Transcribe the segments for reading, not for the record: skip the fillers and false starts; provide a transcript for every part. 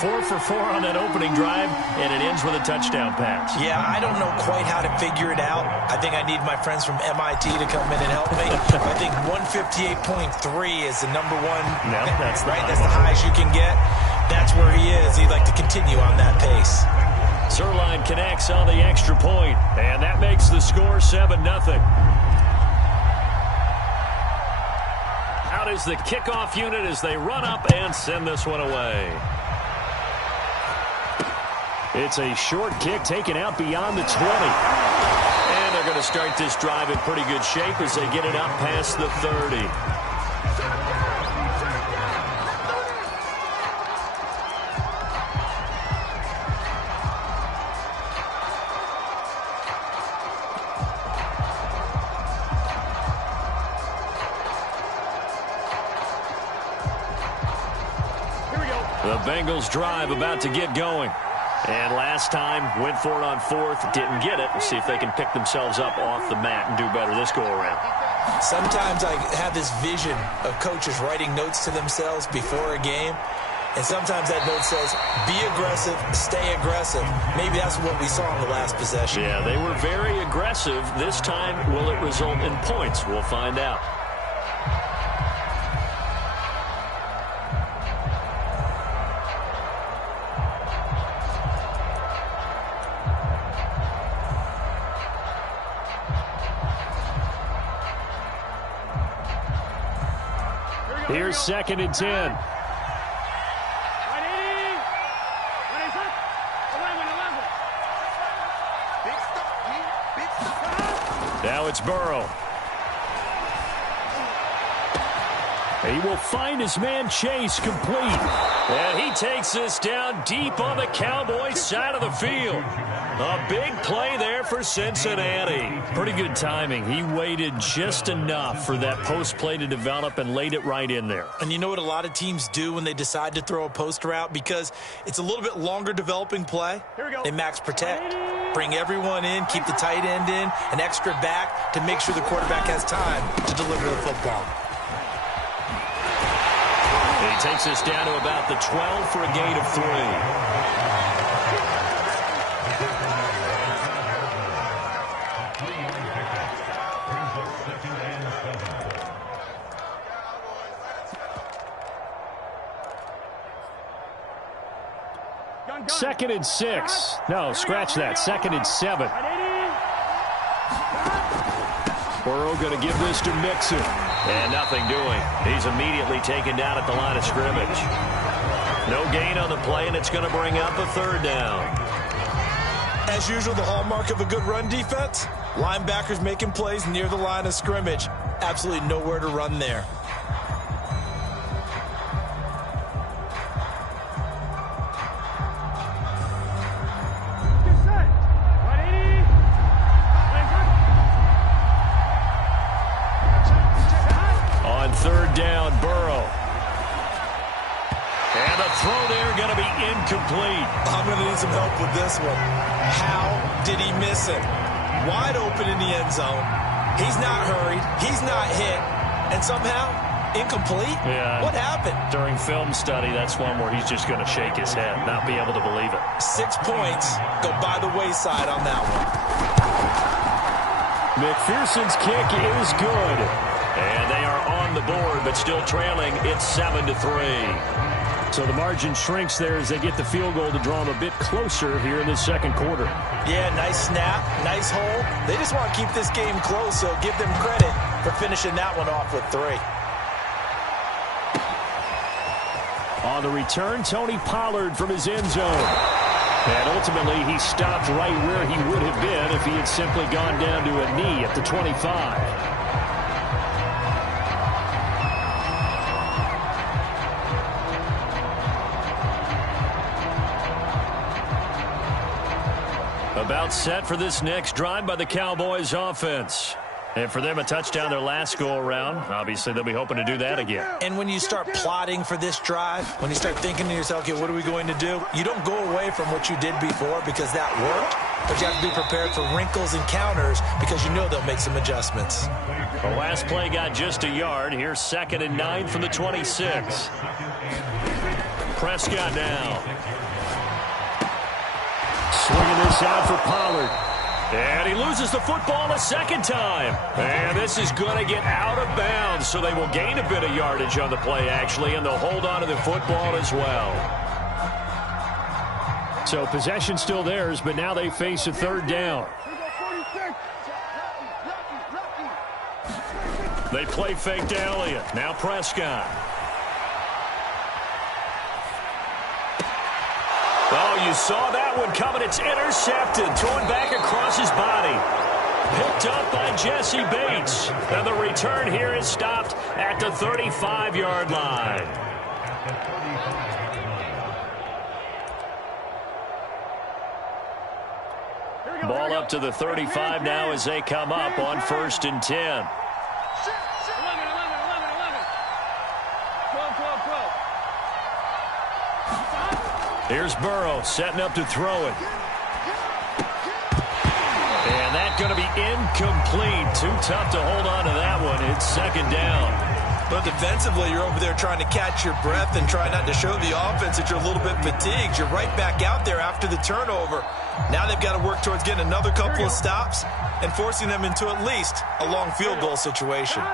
4 for 4 on that opening drive, and it ends with a touchdown pass. Yeah, I don't know quite how to figure it out. I think I need my friends from MIT to come in and help me. I think 158.3 is the number one. No, that's right. That's the highest you can get. That's where he is. He'd like to continue on that pace. Zerline connects on the extra point, and that makes the score 7-0. Out is the kickoff unit as they run up and send this one away. It's a short kick taken out beyond the 20. And they're going to start this drive in pretty good shape as they get it up past the 30. The Bengals drive about to get going. And last time, went for it on 4th, didn't get it. We'll see if they can pick themselves up off the mat and do better this go-around. Sometimes I have this vision of coaches writing notes to themselves before a game. And sometimes that note says, be aggressive, stay aggressive. Maybe that's what we saw in the last possession. Yeah, they were very aggressive. This time, will it result in points? We'll find out. Here's 2nd and 10. Now it's Burrow. He will find his man Chase complete. And he takes this down deep on the Cowboys side of the field. A big play there for Cincinnati. Pretty good timing. He waited just enough for that post play to develop and laid it right in there. And you know what a lot of teams do when they decide to throw a post route? Because it's a little bit longer developing play. They max protect. Bring everyone in, keep the tight end in, an extra back to make sure the quarterback has time to deliver the football. And he takes us down to about the 12 for a gain of 3. Second and 6. No, scratch that. 2nd and 7. Burrow going to give this to Mixon. And nothing doing. He's immediately taken down at the line of scrimmage. No gain on the play, and it's going to bring up a 3rd down. As usual, the hallmark of a good run defense, linebackers making plays near the line of scrimmage. Absolutely nowhere to run there. On 3rd down, Burrow. And the throw there going to be incomplete. I'm going to need some help with this one. How did he miss it? Wide open in the end zone. He's not hurried. He's not hit. And somehow, incomplete? Yeah. What happened? During film study, that's one where he's just going to shake his head, not be able to believe it. 6 points go by the wayside on that one. McPherson's kick is good. And they are on the board, but still trailing. It's 7-3. So the margin shrinks there as they get the field goal to draw them a bit closer here in the 2nd quarter. Yeah, nice snap, nice hole. They just want to keep this game close, so give them credit for finishing that one off with 3. On the return, Tony Pollard from his end zone. And ultimately, he stopped right where he would have been if he had simply gone down to a knee at the 25. About set for this next drive by the Cowboys offense. And for them, a touchdown their last go-around. Obviously, they'll be hoping to do that again. And when you start plotting for this drive, when you start thinking to yourself, okay, what are we going to do? You don't go away from what you did before because that worked, but you have to be prepared for wrinkles and counters because you know they'll make some adjustments. The last play got just a yard. Here's 2nd and 9 from the 26. Prescott now. Swinging this out for Pollard. And he loses the football a second time. And this is going to get out of bounds, so they will gain a bit of yardage on the play, actually, and they'll hold on to the football as well. So possession still theirs, but now they face a third down. They play fake to Elliott. Now Prescott. Oh, you saw that one coming. It's intercepted. Thrown back across his body. Picked up by Jesse Bates. And the return here is stopped at the 35-yard line. Ball up to the 35 now as they come up on 1st and 10. Here's Burrow setting up to throw it. And that's going to be incomplete. Too tough to hold on to that one. It's 2nd down. But defensively, you're over there trying to catch your breath and try not to show the offense that you're a little bit fatigued. You're right back out there after the turnover. Now they've got to work towards getting another couple of stops and forcing them into at least a long field goal situation.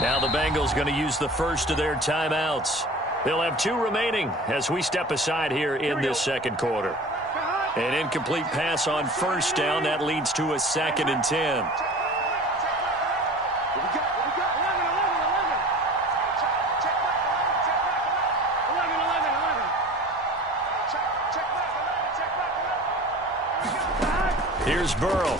Now the Bengals going to use the first of their timeouts. They'll have 2 remaining as we step aside here in this second quarter. An incomplete pass on 1st down. That leads to a 2nd and 10. Here's Burrow.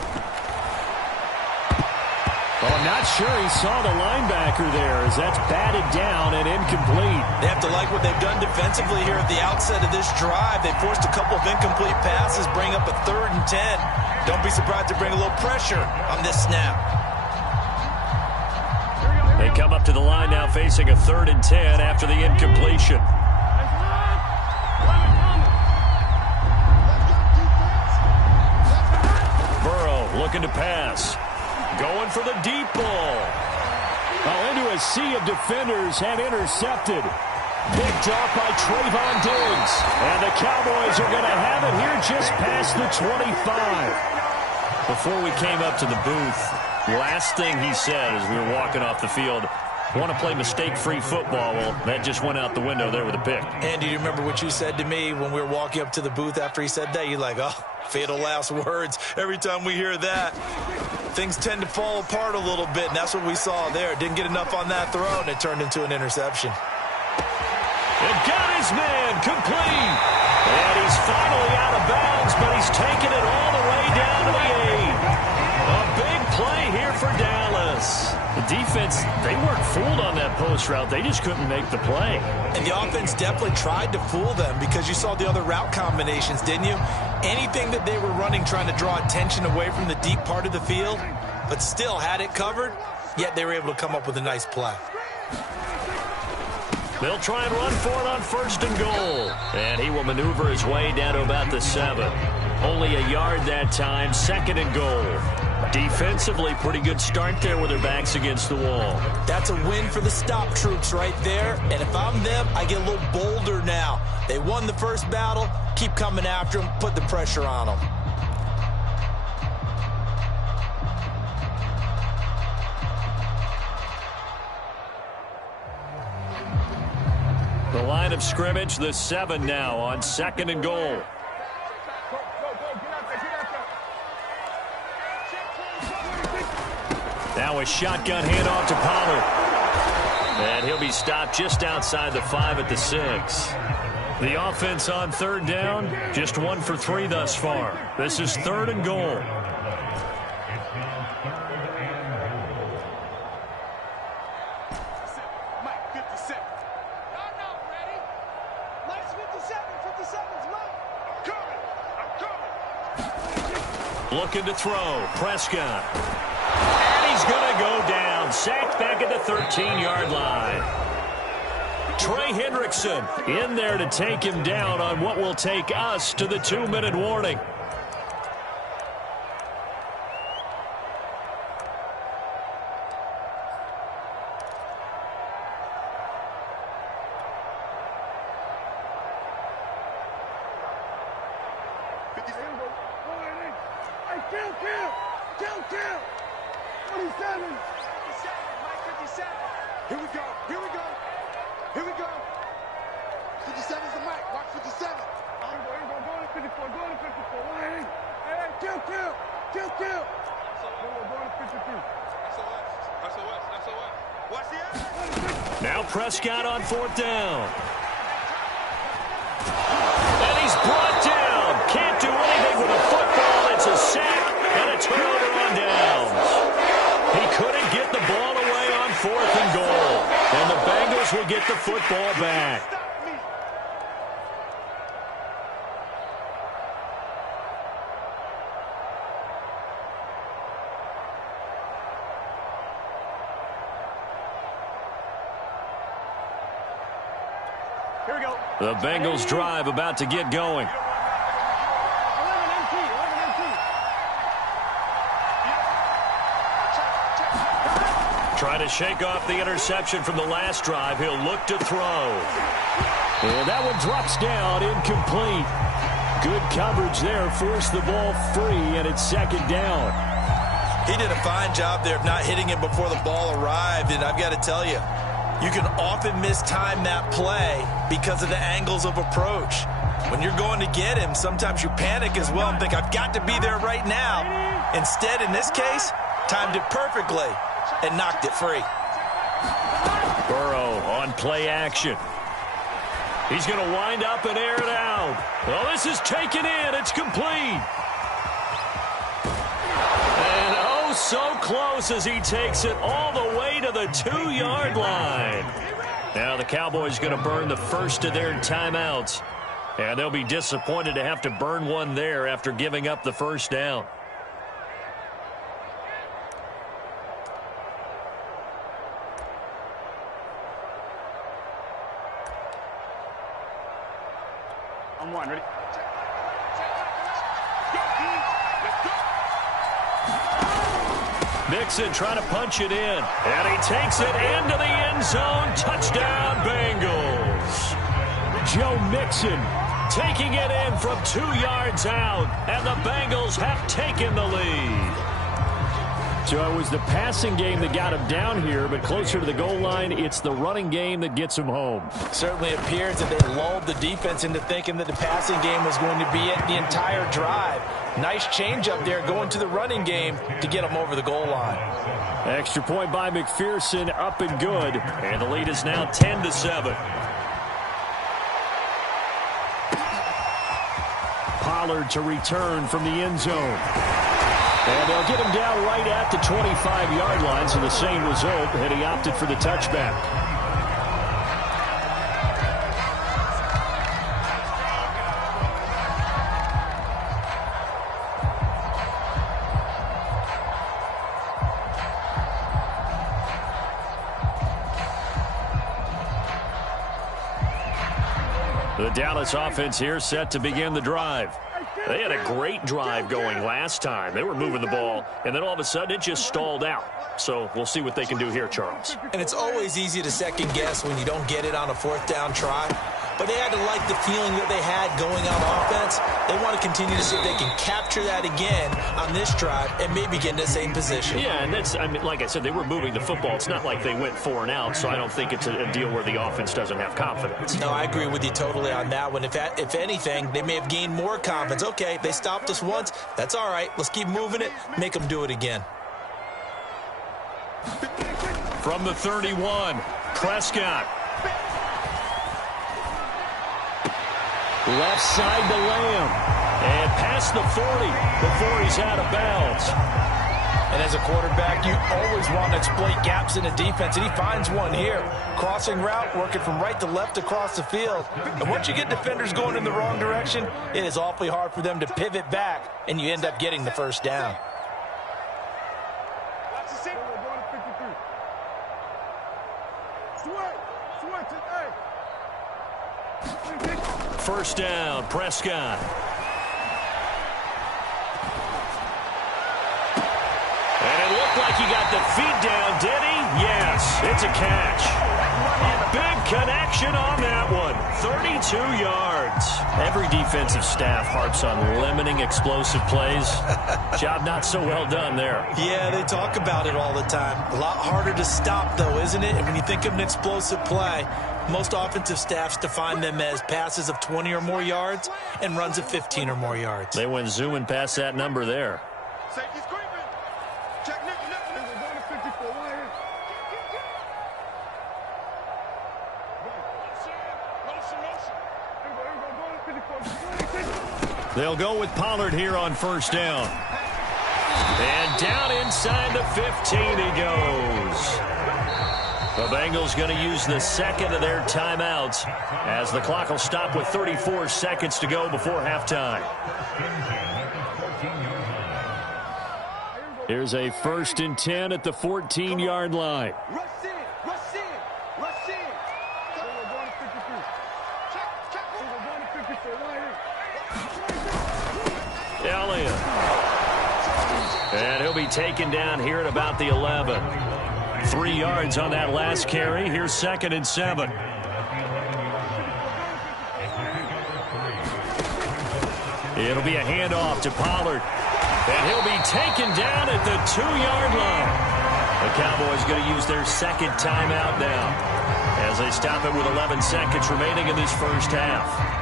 Well, I'm not sure he saw the linebacker there as that's batted down and incomplete. They have to like what they've done defensively here at the outset of this drive. They forced a couple of incomplete passes, bring up a 3rd and 10. Don't be surprised to bring a little pressure on this snap. They come up to the line now facing a 3rd and 10 after the incompletion. Burrow looking to pass. Going for the deep ball. Oh, into a sea of defenders and intercepted. Picked off by Trayvon Diggs. And the Cowboys are going to have it here just past the 25. Before we came up to the booth, last thing he said as we were walking off the field, want to play mistake-free football. Well, that just went out the window there with a pick. And do you remember what you said to me when we were walking up to the booth after he said that? You're like, oh, fatal last words. Every time we hear that, things tend to fall apart a little bit, and that's what we saw there. Didn't get enough on that throw, and it turned into an interception. And got his man complete. And he's finally out of bounds, but he's taking it all the way down to the 8. A big play here for Dallas. The defense, they weren't fooled on that post route. They just couldn't make the play. And the offense definitely tried to fool them because you saw the other route combinations, didn't you? Anything that they were running trying to draw attention away from the deep part of the field, but still had it covered, yet they were able to come up with a nice play. They'll try and run for it on 1st and goal. And he will maneuver his way down to about the 7. Only a yard that time, 2nd and goal. Defensively, pretty good start there with their backs against the wall. That's a win for the stop troops right there. And if I'm them, I get a little bolder now. They won the first battle. Keep coming after them. Put the pressure on them. The line of scrimmage, the 7 now on 2nd and goal. Now a shotgun handoff to Pollard. And he'll be stopped just outside the 5 at the 6. The offense on 3rd down, just 1 for 3 thus far. This is 3rd and goal. Looking to throw, Prescott. And he's going to go down. Sacked back at the 13-yard line. Trey Hendrickson in there to take him down on what will take us to the 2-minute warning. Kill. 27. 57, Mike, 57. Here we go. 57 is the mic. Watch 57. Go to 54. Hey, kill. Go to 53. SOS. Watch the edge. Now Prescott on 4th down. And he's brought down. Can't do anything with a football. It's a sack and a turnover on downs. He couldn't get the ball away on 4th and goal. And the Bengals will get the football back. Here we go. The Bengals drive about to get going. 11 MT. Trying to shake off the interception from the last drive. He'll look to throw. And that one drops down, incomplete. Good coverage there. Forced the ball free, and it's 2nd down. He did a fine job there of not hitting him before the ball arrived, and I've got to tell you, you can often mistime that play because of the angles of approach. When you're going to get him, sometimes you panic as well and think, I've got to be there right now. Instead, in this case, timed it perfectly and knocked it free. Burrow on play action. He's going to wind up and air it out. Well, this is taken in. It's complete. And oh, so close as he takes it all the way to the 2-yard line. Now the Cowboys going to burn the first of their timeouts. And they'll be disappointed to have to burn one there after giving up the first down. I'm one. Ready? Mixon trying to punch it in. And he takes it into the end zone. Touchdown, Bengals. Joe Mixon taking it in from 2 yards out. And the Bengals have taken the lead. So it was the passing game that got him down here, but closer to the goal line, it's the running game that gets him home. Certainly appears that they lulled the defense into thinking that the passing game was going to be it the entire drive. Nice change up there going to the running game to get them over the goal line. Extra point by McPherson, up and good. And the lead is now 10-7. Pollard to return from the end zone. And they'll get him down right at the 25-yard line, so the same result, and he opted for the touchback. The Dallas offense here set to begin the drive. They had a great drive going last time. They were moving the ball, and then all of a sudden it just stalled out. So we'll see what they can do here, Charles. And it's always easy to second guess when you don't get it on a 4th down try. But they had to like the feeling that they had going on offense. They want to continue to see if they can capture that again on this drive and maybe get in the same position. Yeah, and that's, I mean, like I said, they were moving the football. It's not like they went 4 and out, so I don't think it's a deal where the offense doesn't have confidence. No, I agree with you totally on that one. If anything, they may have gained more confidence. Okay, they stopped us once. That's all right. Let's keep moving it. Make them do it again. From the 31, Prescott. Left side to Lamb. And past the 40 before he's out of bounds. And as a quarterback, you always want to exploit gaps in the defense, and he finds one here. Crossing route, working from right to left across the field. And once you get defenders going in the wrong direction, it is awfully hard for them to pivot back, and you end up getting the first down. First down, Prescott. And it looked like he got the feet down, did he? Yes, it's a catch. A big connection on that one. 32 yards. Every defensive staff harps on limiting explosive plays. Job not so well done there. Yeah, they talk about it all the time. A lot harder to stop, though, isn't it? And when you think of an explosive play, most offensive staffs define them as passes of 20 or more yards and runs of 15 or more yards. They went zooming past that number there. Safety's creeping. Check Nick. We're going to 54. Right here. They'll go with Pollard here on first down. And down inside the 15 he goes. The Bengals going to use the second of their timeouts as the clock will stop with 34 seconds to go before halftime. Here's a 1st and 10 at the 14-yard line. Rush in. We're going to 53. Check. We're going to 54. Right here. Elliott. And he'll be taken down here at about the 11. 3 yards on that last carry. Here's 2nd and 7. It'll be a handoff to Pollard. And he'll be taken down at the 2-yard line. The Cowboys going to use their second timeout now as they stop it with 11 seconds remaining in this first half.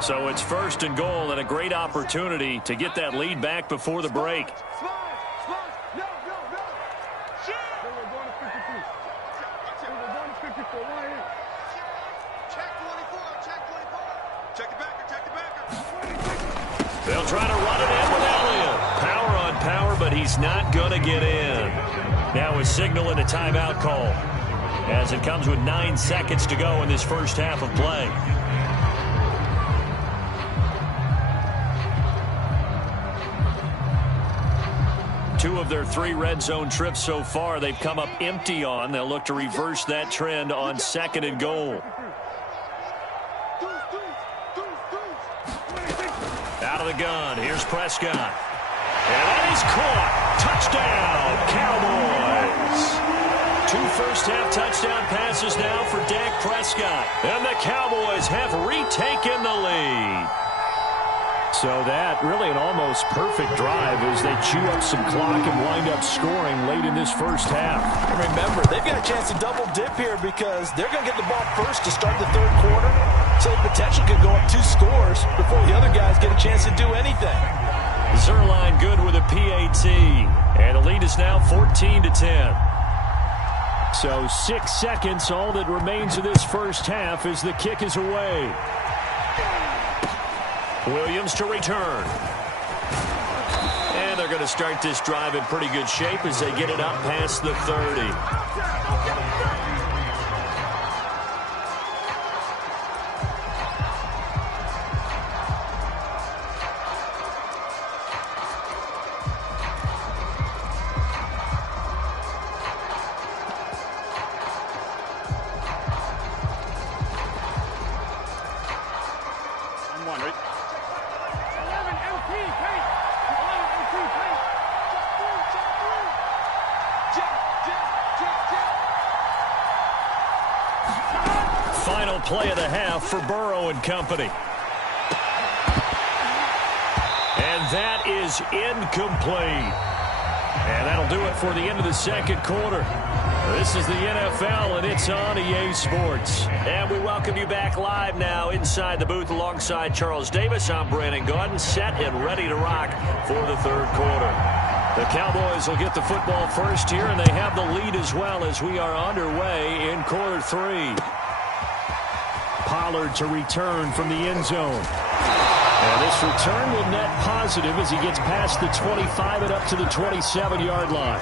So it's 1st and goal and a great opportunity to get that lead back before the break. Slide. No. We're going to 53. We're going to 54. Right here. Check 24. Check the backer. They'll try to run it in with Elliott. Power on power, but he's not going to get in. Now a signal and a timeout call as it comes with 9 seconds to go in this first half of play. Two of their 3 red zone trips so far, they've come up empty on. They'll look to reverse that trend on 2nd and goal. Out of the gun, here's Prescott. And that is caught. Touchdown, Cowboys. 2 first-half touchdown passes now for Dak Prescott. And the Cowboys have retaken the lead. So that really an almost perfect drive as they chew up some clock and wind up scoring late in this first half. And remember, they've got a chance to double dip here because they're going to get the ball first to start the 3rd quarter. So they potentially could go up 2 scores before the other guys get a chance to do anything. Zerline good with a PAT. And the lead is now 14-10. So 6 seconds, all that remains of this first half as the kick is away. Williams to return. And they're going to start this drive in pretty good shape as they get it up past the 30. Final play of the half for Burrow and company. And that is incomplete. And that'll do it for the end of the 2nd quarter. This is the NFL, and it's on EA Sports. And we welcome you back live now inside the booth alongside Charles Davis. I'm Brandon Gaudin, set and ready to rock for the 3rd quarter. The Cowboys will get the football first here, and they have the lead as well as we are underway in quarter 3. Pollard to return from the end zone. And this return will net positive as he gets past the 25 and up to the 27-yard line.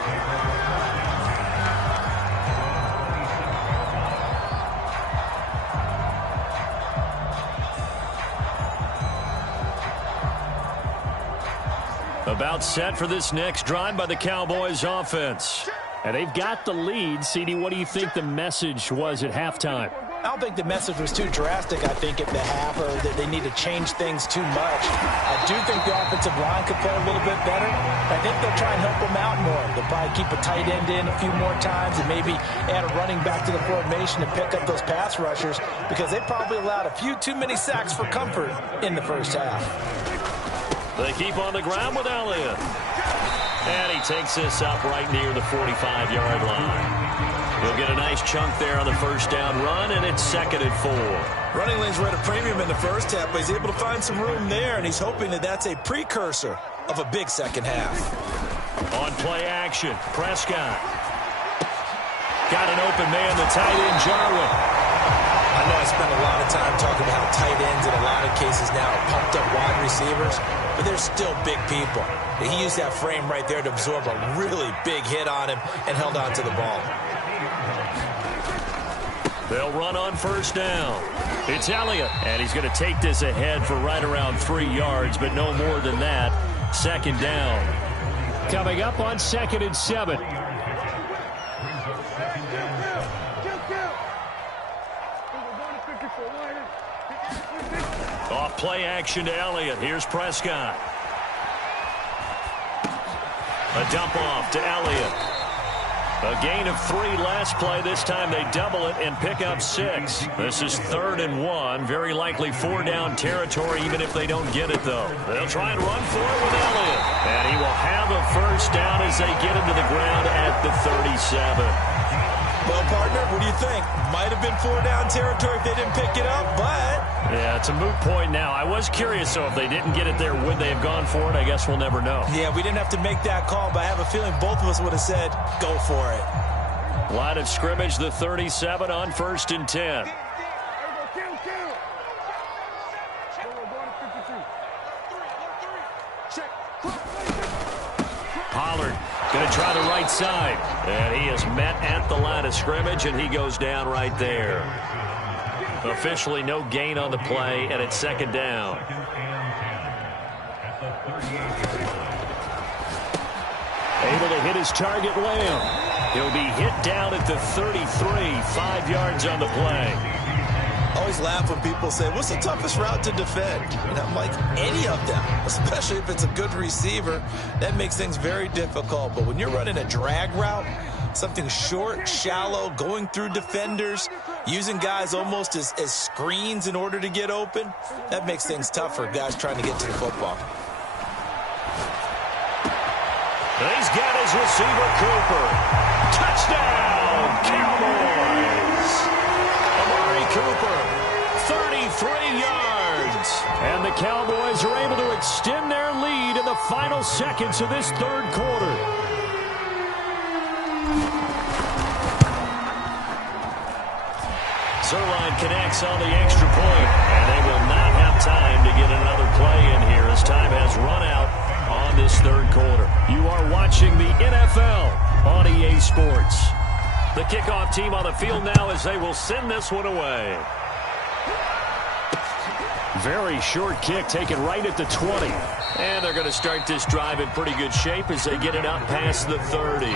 About set for this next drive by the Cowboys offense. And they've got the lead. CD, what do you think the message was at halftime? I don't think the message was too drastic, I think, at the half, or that they need to change things too much. I do think the offensive line could play a little bit better. I think they'll try and help them out more. They'll probably keep a tight end in a few more times and maybe add a running back to the formation to pick up those pass rushers, because they probably allowed a few too many sacks for comfort in the first half. They keep on the ground with Elliott. And he takes this up right near the 45-yard line. He'll get a nice chunk there on the first down run, and it's 2nd and 4. Running lanes were at a premium in the first half, but he's able to find some room there, and he's hoping that that's a precursor of a big second half. On play action, Prescott. Got an open man, the tight end, Jarwin. I know I spent a lot of time talking about how tight ends in a lot of cases now are pumped up wide receivers, but they're still big people. He used that frame right there to absorb a really big hit on him and held on to the ball. They'll run on first down. It's Elliott, and he's going to take this ahead for right around 3 yards, but no more than that. 2nd down. Coming up on 2nd and 7. Off play action to Elliott. Here's Prescott. A dump off to Elliott. A gain of 3 last play. This time they double it and pick up 6. This is 3rd and 1. Very likely 4-down territory, even if they don't get it, though. They'll try and run for it with Elliott. And he will have a first down as they get him to the ground at the 37. Well, partner, what do you think? Might have been 4-down territory if they didn't pick it up, but... Yeah, it's a moot point now. I was curious, so if they didn't get it there, would they have gone for it? I guess we'll never know. Yeah, we didn't have to make that call, but I have a feeling both of us would have said, go for it. Line of scrimmage, the 37 on 1st and 10. Pollard going to try the right side. And he is met at the line of scrimmage, and he goes down right there. Officially no gain on the play, and it's 2nd down. Able to hit his target, Lamb. He'll be hit down at the 33, 5 yards on the play. I always laugh when people say, what's the toughest route to defend? And I'm like, any of them, especially if it's a good receiver. That makes things very difficult. But when you're running a drag route, something short, shallow, going through defenders, using guys almost as screens in order to get open, that makes things tough for guys trying to get to the football. He's got his receiver, Cooper. Touchdown, Cowboys! Amari Cooper, 33 yards. And the Cowboys are able to extend their lead in the final seconds of this 3rd quarter. Zerline connects on the extra point, and they will not have time to get another play in here as time has run out on this 3rd quarter. You are watching the NFL on EA Sports. The kickoff team on the field now as they will send this one away. Very short kick taken right at the 20. And they're going to start this drive in pretty good shape as they get it up past the 30.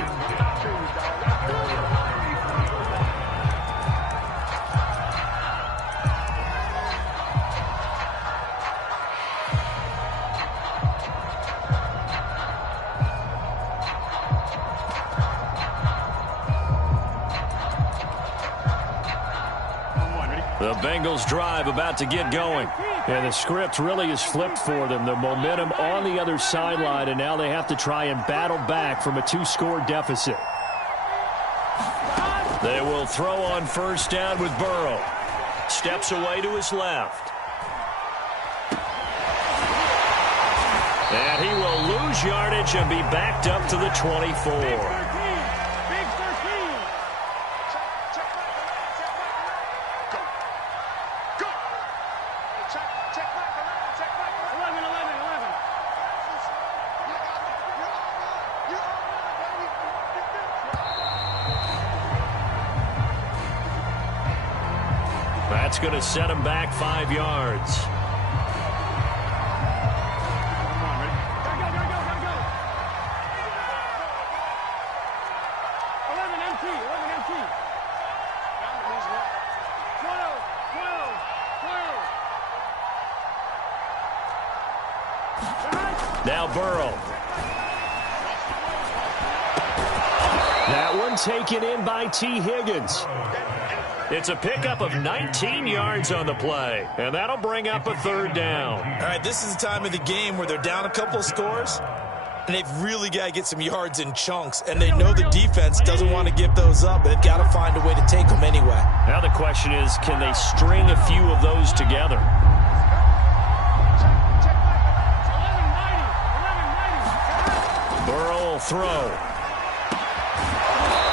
The Bengals drive about to get going. And the script really is flipped for them. The momentum on the other sideline, and now they have to try and battle back from a 2-score deficit. They will throw on first down with Burrow. Steps away to his left. And he will lose yardage and be backed up to the 24. That's going to set him back 5 yards. Now Burrow. That one taken in by T. Higgins. It's a pickup of 19 yards on the play, and that'll bring up a third down. All right, this is the time of the game where they're down a couple of scores, and they've really got to get some yards in chunks, and they know the defense doesn't want to give those up, but they've got to find a way to take them anyway. Now the question is, can they string a few of those together? Burrow will throw.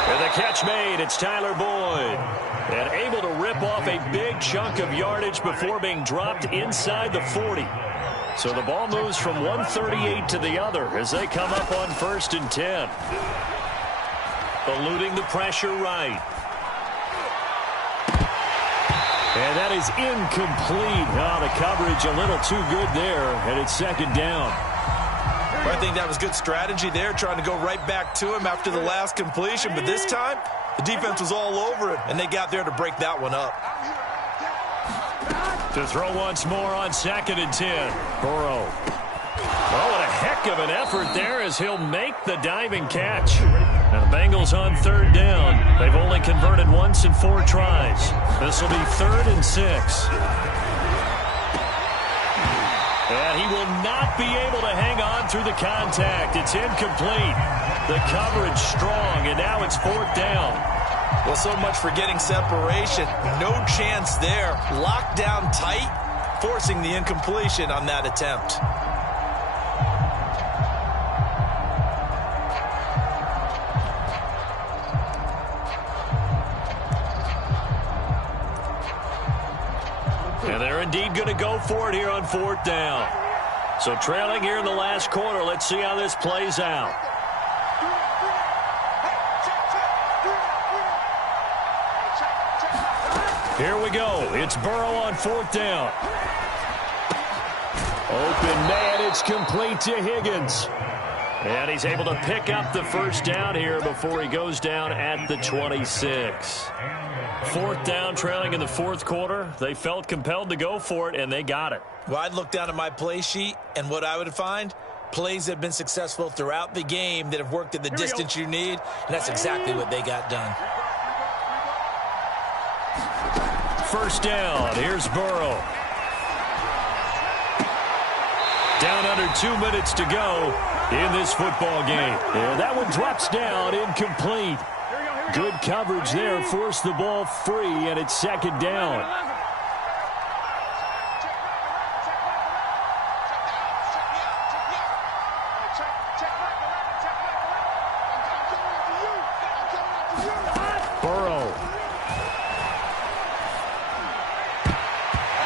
And the catch made, it's Tyler Boyd. And able to rip off a big chunk of yardage before being dropped inside the 40. So the ball moves from 138 to the other as they come up on 1st and 10. Eluding the pressure right. And that is incomplete. Oh, the coverage a little too good there, and it's 2nd down. I think that was good strategy there, trying to go right back to him after the last completion. But this time, the defense was all over it, and they got there to break that one up. To throw once more on 2nd and 10. Burrow. Oh, what a heck of an effort there as he'll make the diving catch. Now the Bengals on 3rd down. They've only converted once in 4 tries. This will be 3rd and 6. And he will not be able to hang on through the contact. It's incomplete. The coverage strong, and now it's 4th down. Well, so much for getting separation. No chance there. Locked down tight, forcing the incompletion on that attempt. And they're indeed going to go for it here on 4th down. So trailing here in the last quarter. Let's see how this plays out. Here we go. It's Burrow on 4th down. Open man. It's complete to Higgins. And he's able to pick up the 1st down here before he goes down at the 26. 4th down, trailing in the 4th quarter. They felt compelled to go for it, and they got it. Well, I'd look down at my play sheet, and what I would find, plays that have been successful throughout the game that have worked at the distance you need, and that's exactly what they got done. 1st down. Here's Burrow. Down under 2 minutes to go in this football game. And that one drops down, incomplete. Good coverage there, forced the ball free, and it's 2nd down. Burrow.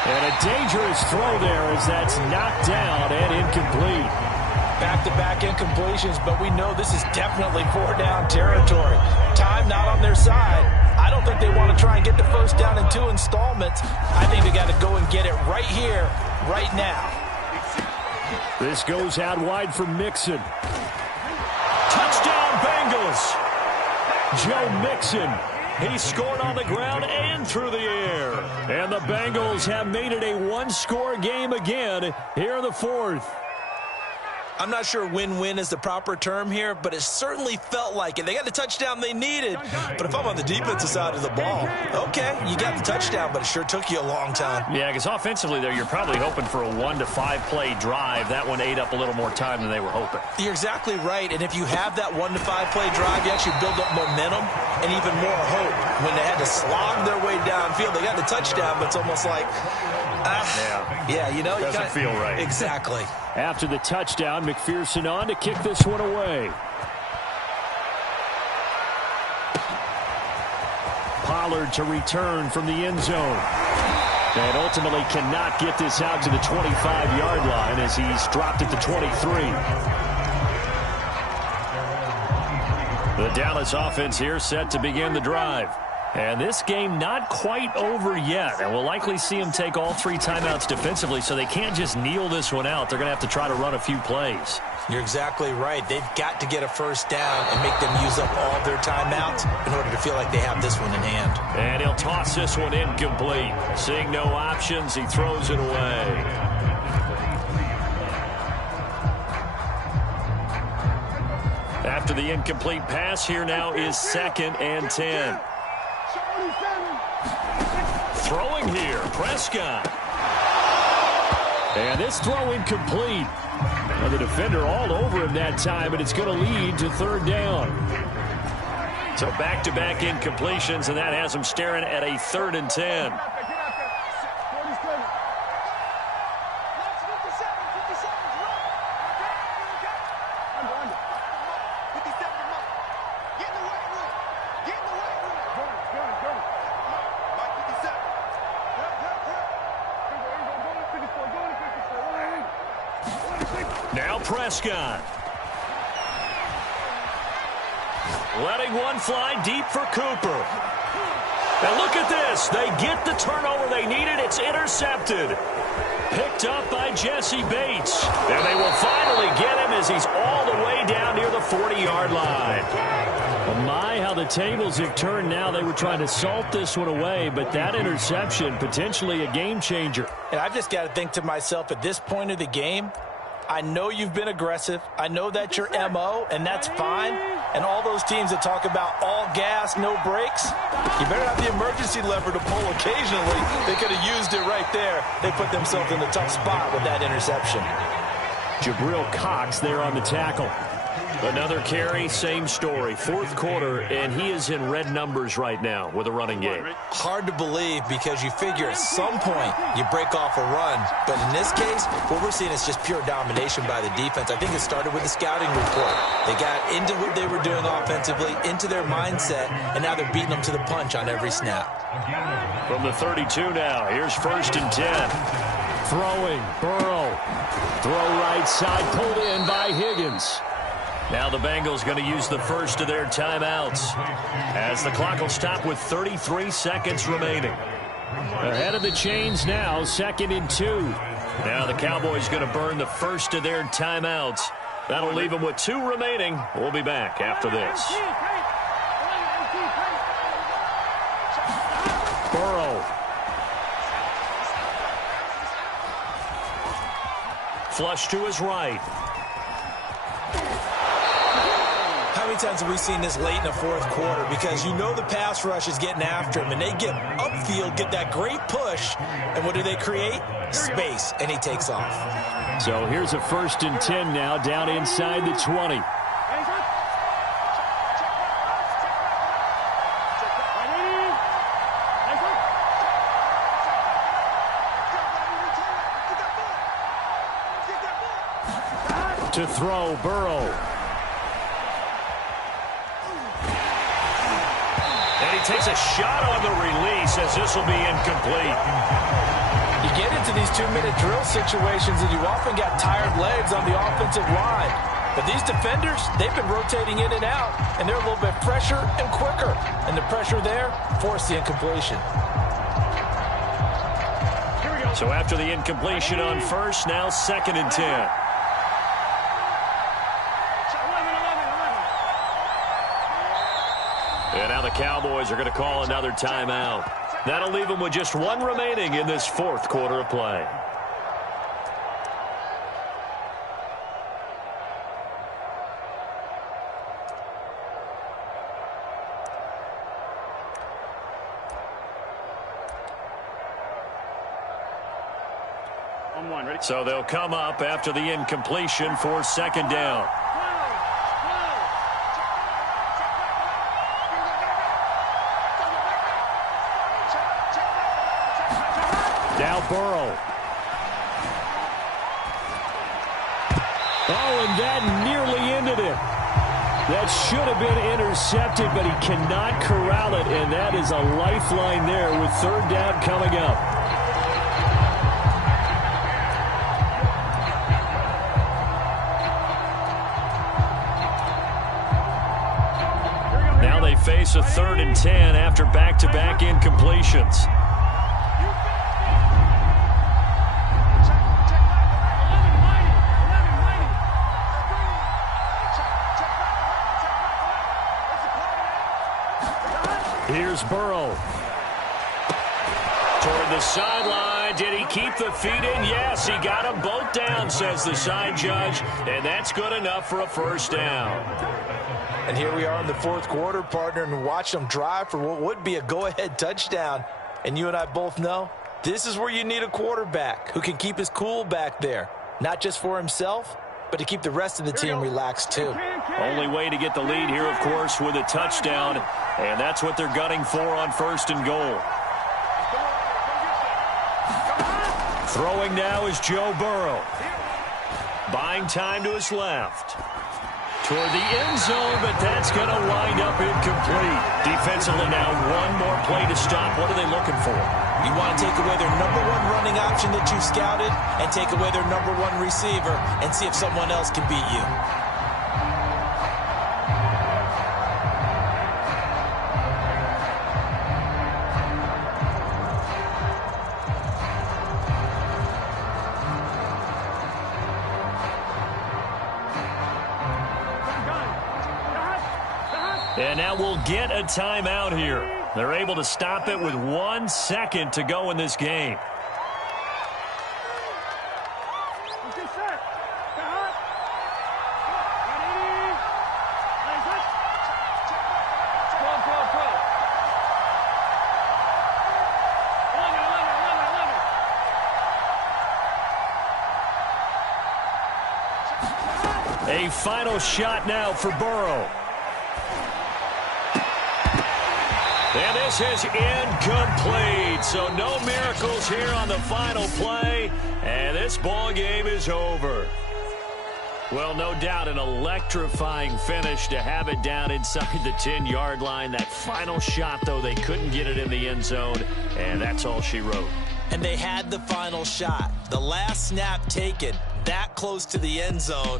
And a dangerous throw there as that's knocked down and incomplete. Back-to-back incompletions, but we know this is definitely 4-down territory. Time not on their side. I don't think they want to try and get the 1st down in 2 installments. I think they got to go and get it right here, right now. This goes out wide for Mixon. Touchdown, Bengals. Joe Mixon. He scored on the ground and through the air. And the Bengals have made it a 1-score game again here in the 4th. I'm not sure win-win is the proper term here, but it certainly felt like it. They got the touchdown they needed. But if I'm on the defensive side of the ball, okay, you got the touchdown, but it sure took you a long time. Yeah, because offensively there, you're probably hoping for a 1 to 5 play drive. That one ate up a little more time than they were hoping. You're exactly right. And if you have that 1 to 5 play drive, you actually build up momentum and even more hope. When they had to slog their way downfield, they got the touchdown, but it's almost like, yeah, you know, doesn't feel right. Exactly. After the touchdown, McPherson on to kick this one away. Pollard to return from the end zone. And ultimately cannot get this out to the 25-yard line as he's dropped at the 23. The Dallas offense here set to begin the drive. And this game not quite over yet. And we'll likely see them take all 3 timeouts defensively, so they can't just kneel this one out. They're going to have to try to run a few plays. You're exactly right. They've got to get a 1st down and make them use up all their timeouts in order to feel like they have this one in hand. And he'll toss this one incomplete. Seeing no options, he throws it away. After the incomplete pass, here now is 2nd and 10. Throwing here, Prescott. And this throw incomplete. Now the defender all over him that time, and it's going to lead to 3rd down. So back-to-back incompletions, and that has him staring at a 3rd and 10. Now Prescott. Letting one fly deep for Cooper. And look at this. They get the turnover they needed. It's intercepted. Picked up by Jesse Bates. And they will finally get him as he's all the way down near the 40-yard line. Well, my, how the tables have turned now. They were trying to salt this one away, but that interception, potentially a game changer. And I've just got to think to myself, at this point of the game, I know you've been aggressive. I know that's your MO, and that's fine. And all those teams that talk about all gas, no brakes, you better have the emergency lever to pull occasionally. They could have used it right there. They put themselves in a tough spot with that interception. Jabril Cox there on the tackle. Another carry, same story. 4th quarter, and he is in red numbers right now with a running game. Hard to believe because you figure at some point you break off a run. But in this case, what we're seeing is just pure domination by the defense. I think it started with the scouting report. They got into what they were doing offensively, into their mindset, and now they're beating them to the punch on every snap. From the 32 now, here's 1st and 10. Throwing, Burrow. Throw right side, pulled in by Higgins. Now the Bengals going to use the first of their timeouts as the clock will stop with 33 seconds remaining. Ahead of the chains now, 2nd and 2. Now the Cowboys going to burn the first of their timeouts. That'll leave them with 2 remaining. We'll be back after this. Burrow. Flush to his right. How many times have we seen this late in the 4th quarter? Because you know the pass rush is getting after him, and they get upfield, get that great push, and what do they create? Space, and he takes off. So here's a 1st and 10 now, down inside the 20. To throw, Burrow. And he takes a shot on the release as this will be incomplete. You get into these 2-minute drill situations and you often got tired legs on the offensive line. But these defenders, they've been rotating in and out, and they're a little bit fresher and quicker. And the pressure there forced the incompletion. So after the incompletion on 1st, now 2nd and 10. And now the Cowboys are going to call another timeout. That'll leave them with just 1 remaining in this 4th quarter of play. So they'll come up after the incompletion for 2nd down. Now Burrow. Oh, and that nearly ended it. That should have been intercepted, but he cannot corral it, and that is a lifeline there with 3rd down coming up. Now they face a 3rd and 10 after back-to-back incompletions. Here's Burrow. Toward the sideline. Did he keep the feet in? Yes, he got them both down, says the side judge, and that's good enough for a first down. And here we are in the fourth quarter, partner, and watch them drive for what would be a go-ahead touchdown. And you and I both know this is where you need a quarterback who can keep his cool back there, not just for himself, but to keep the rest of the team relaxed too. Only way to get the lead here, of course, with a touchdown, and that's what they're gunning for on 1st and goal. Throwing now is Joe Burrow. Buying time to his left. Toward the end zone, but that's going to wind up incomplete. Defensively now, one more play to stop. What are they looking for? You want to take away their number one running option that you scouted and take away their number one receiver and see if someone else can beat you. And now we'll get a timeout here. They're able to stop it with 1 second to go in this game. A final shot now for Burrow. And this is incomplete, so no miracles here on the final play, and this ball game is over. Well, no doubt an electrifying finish to have it down inside the 10-yard line. That final shot, though, they couldn't get it in the end zone, and that's all she wrote. And they had the final shot. The last snap taken that close to the end zone.